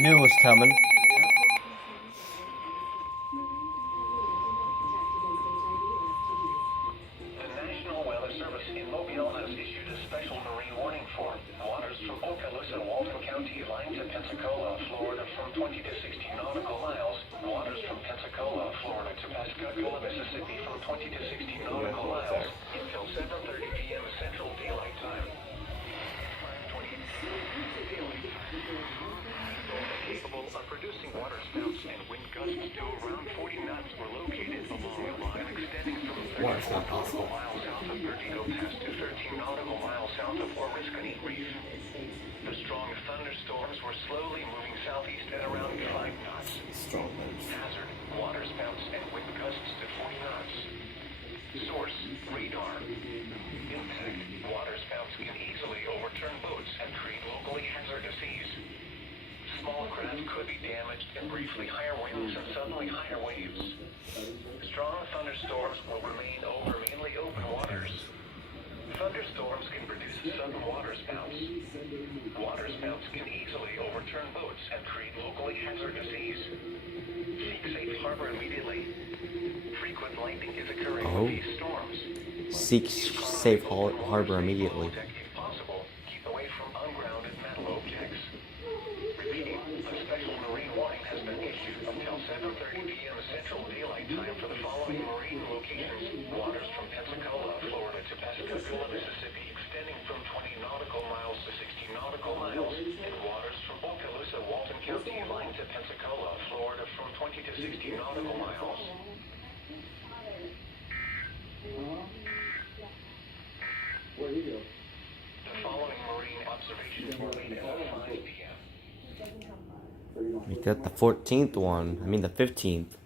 Knew it was coming. The National Weather Service in Mobile has issued a special marine warning for waters from Okaloosa, Walton County, line to Pensacola, Florida from 20 to 60 nautical miles. Waters from Pensacola, Florida to Pascagoula, Mississippi from 20 to 60 nautical miles until 7:30 p.m. Central Daylight Time. Capable of producing waterspouts and wind gusts to around 40 knots were located along a line extending from 34 nautical miles south of Perdido Pass to 13 nautical miles south of Oriskany Reef. The strong thunderstorms were slowly moving southeast at around 5 knots. Hazard, waterspouts and wind gusts to 40 knots. Source, radar. Impact, waterspouts can easily overturn boats and create locally hazardous seas. Small craft could be damaged and briefly higher winds and suddenly higher waves. Strong thunderstorms will remain over mainly open waters. Thunderstorms can produce sudden waterspouts. Waterspouts can easily overturn boats and create locally hazardous seas. Seek safe harbor immediately. Frequent lightning is occurring with these storms. Seek safe harbor immediately. If possible, keep away from ungrounded metal objects. Repeating, a special marine warning has been issued until 7:30 p.m. Central Daylight Time for the following marine locations. Waters from Pensacola, Florida to Pascagoula, Mississippi, extending from 20 nautical miles to 60 nautical miles, and waters from Okaloosa, Walton County, line to Pensacola, Florida from 20 to 60 nautical miles. The following marine observations were made at 5 p.m. We got the 14th one. I mean the 15th.